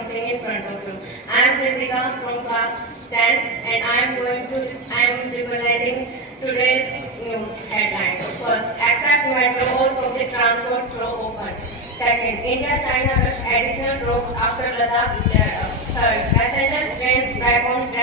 something in front of you. I am Ritika from class 10 and I am representing today's news headlines. First, accept metro public transport through open. Second, India-China rush additional roads after Ladakh declared up. Third, passenger trains back on track